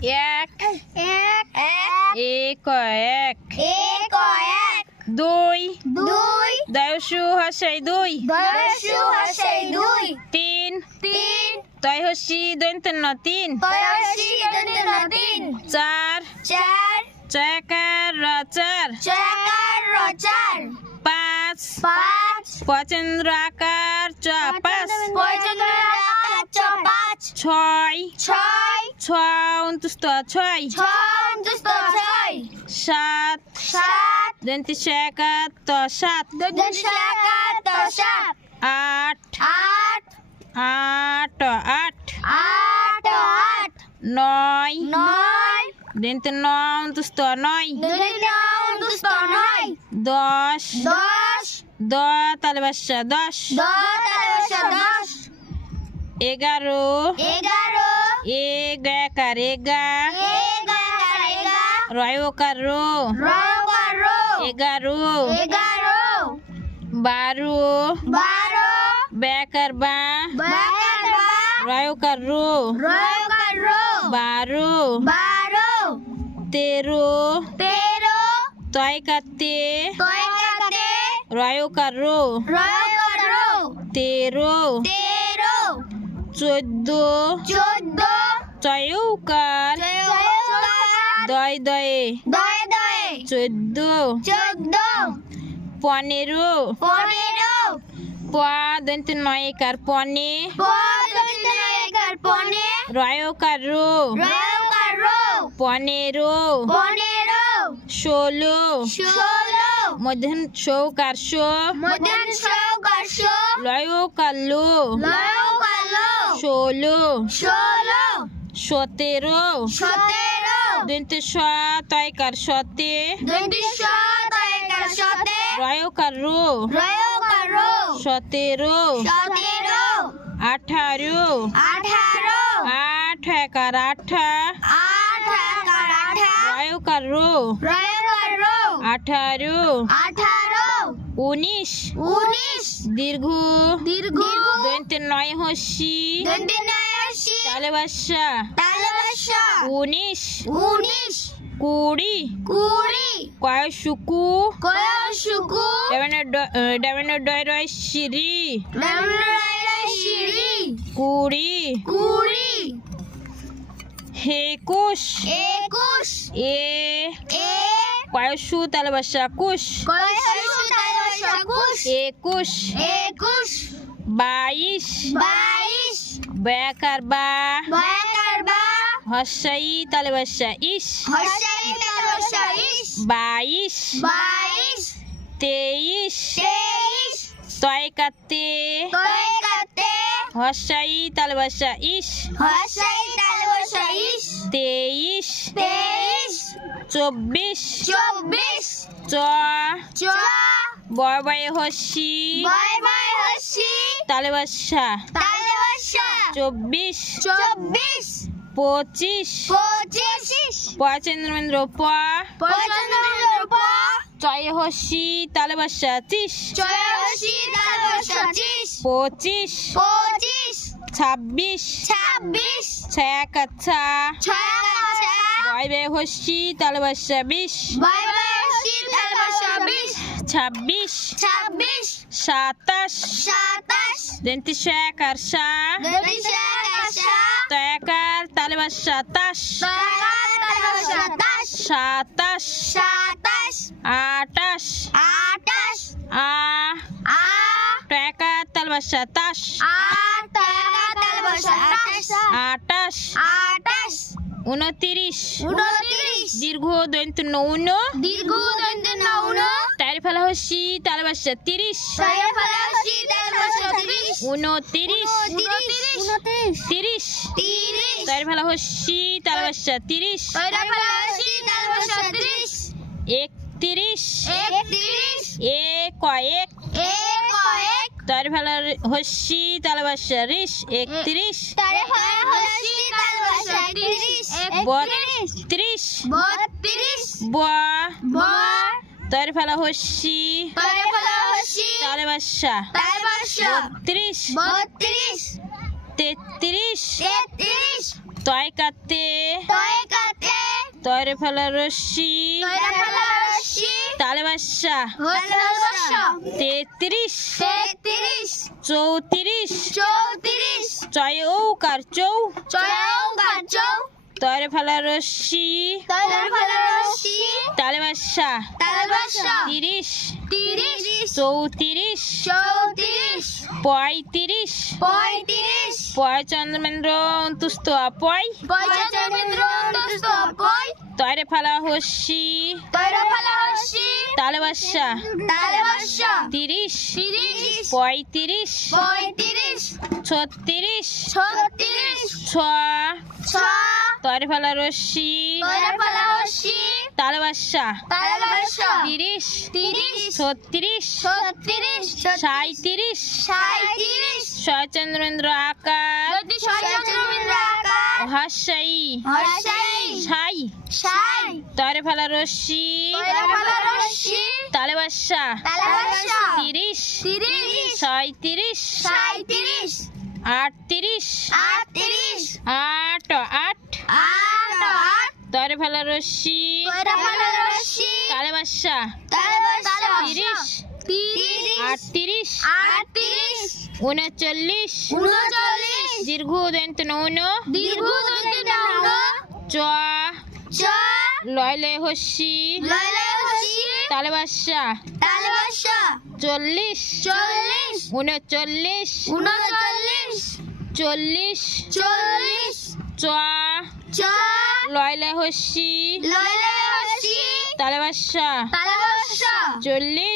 এক এক এক এক এক এক দুই দুই দয়সু হসই দুই দয়সু হসই দুই তিন তিন তয় হসি দন্তন্য তিন তয়সি দন্তন্য তিন চার চার চয়কার র চার চয়কার র চার পাঁচ পাঁচ পচন্দ্র আকার চ পাঁচ পয়চন্দ্র আকার চ পাঁচ ছয় ছয় ছয় ছয় ছয় সাত সাত দন্তি শেখার ত সাত দশাকার ত সাত আট আট আট আট আট আট নয় নয় দন্তি নয় নয় দশ দশ দ তালে বাসা দশ দশ এগারো এগারো এগার এগা রয়কার রো এগারো এগারো বারো বারো বেকার বা রয়কার রো বারো বারো তেরো তেরো তয়কাতে তয়কাতে রয়কার রো তেরো তেরো চোদ্দ চোদ্দ চয়কার দয় দয়ে চোদ্দ চোদ্দ পনেরো পনেরো দন্তি নয়কার পনে পনে রয়কার রো পনেরো পনেরো ষোলো ষোলো মধ্যন সৌকার শো মদন সৌকাশো লয়কার লো ষোলো ষোলো সতেরো সতেরো দন্তি তয়কার সতে সতে রয়কার রো সতেরো সতেরো আঠারো আঠারো আট একার আঠা রয়কার রো আঠারো আঠারো উনিশ উনিশ দীর্ঘ দীর্ঘ দন্তি নয় হসি তালে বাসা উনিশ উনিশ কুড়ি কুড়ি কয়সুকু কয়সুকু ডাবেন ডয় রয় সিরি সিঁড়ি কুড়ি কুড়ি একুশ একুশ এ কয়সু তালে বাসা কুশ একুশ একুশ বাইশ বাইশ বেকার বা বয়াকার হসাই তালে বাসা ইস বাইশ বাইশ তেইশ তেইশ তয়কাতে তয়কাতে হসাই তালে বাসা ইস তেইশ তেইশ চব্বিশ চব্বিশ চ বয় হসি তালে বাসা চব্বিশ চব্বিশ পঁচিশ পঁচিশ পচন্দ্রেন্দ্র চয় হসি তালে বাসা ত্রিশ পঁচিশ পঁচিশ ছাব্বিশ ছাব্বিশ ছয়াকাছা বয় হসি তালে বাসা বিশ ছাব্বিশ ছাব্বিশ সাতাশ সাতাশ দন্তি শেখার সা তয়াকার তালে বাসা তাস সাতাশ সাতাশ আটাশ আটাশ টয়াকার তালে বাসা তাস আটাশ আটাশ উনত্রিশ উনত্রিশ দীর্ঘ দন্ত নৌন দীর্ঘ দন্ত নৌন তাইর ফেলা হসি তালে বাসা তিরিশ উনত্রিশ তিরিশ তাইর ফেলা হসি তালে বাসা তিরিশ একত্রিশ কয়েক তাইর ফেলা হসি তালে বাসা রিশ একত্রিশ বত্রিশ তাইর ফেলা হসি তালে বাসা বত্রিশ তেত্রিশ তয়কাতে তয়রে ফেলা রশ্মি তয়রা ফেলা রশ্মি তালে বাসা হলবর্ষ 33 33 34 34 চয় ঔকার চৌ চয়ৌকার চৌ তয়রে ফেলা রশ্মি তয়রা ফেলা রশ্মি তালে বাসা তালবর্ষ 30 30 34 34 35 35 পয় চন্দ্রমেন্দ্র অন্তুস্ত পয় পয়চাচন্দ্র অন্তস্থ পয় তয়রে ফেলা হস্যি তয়রা ফেলা রশ্মি তালে বাসা তালবর্ষ 30 30 35 35 36 36 ছ 6 তয়রে ফেলা রশ্মি তয়রা ফেলা রশ্মি তালে বাসা তালবর্ষ 30 30 36 36 37 37 শয়চন্দ্রেন্দ্র আকার পয়চাচন্দ্র আকার হাসাই হর্ষাই ছাই সাই তয়রে ফেলা রশ্মি তয়রা ফেলা রশ্মি তালে বাসা তালবর্ষ 30 30 37 37 38 38 8 8 তয়রে ফেলা রশ্মি তয়রা ফেলা রশ্মি তালে বাসা তালবর্ষ 30 30 38 38 39 39 দীর্ঘ দন্ত নৌন দীর্ঘ দন্তে নৌন চ চ লয়লে হস্যি লয়লায় হর্ষি তালে বাসা তালবর্ষ 40 40 39 39 40 40 চ চ লয়লে হস্যি লয়লায় হর্ষি তালে বাসা তালবর্ষ 40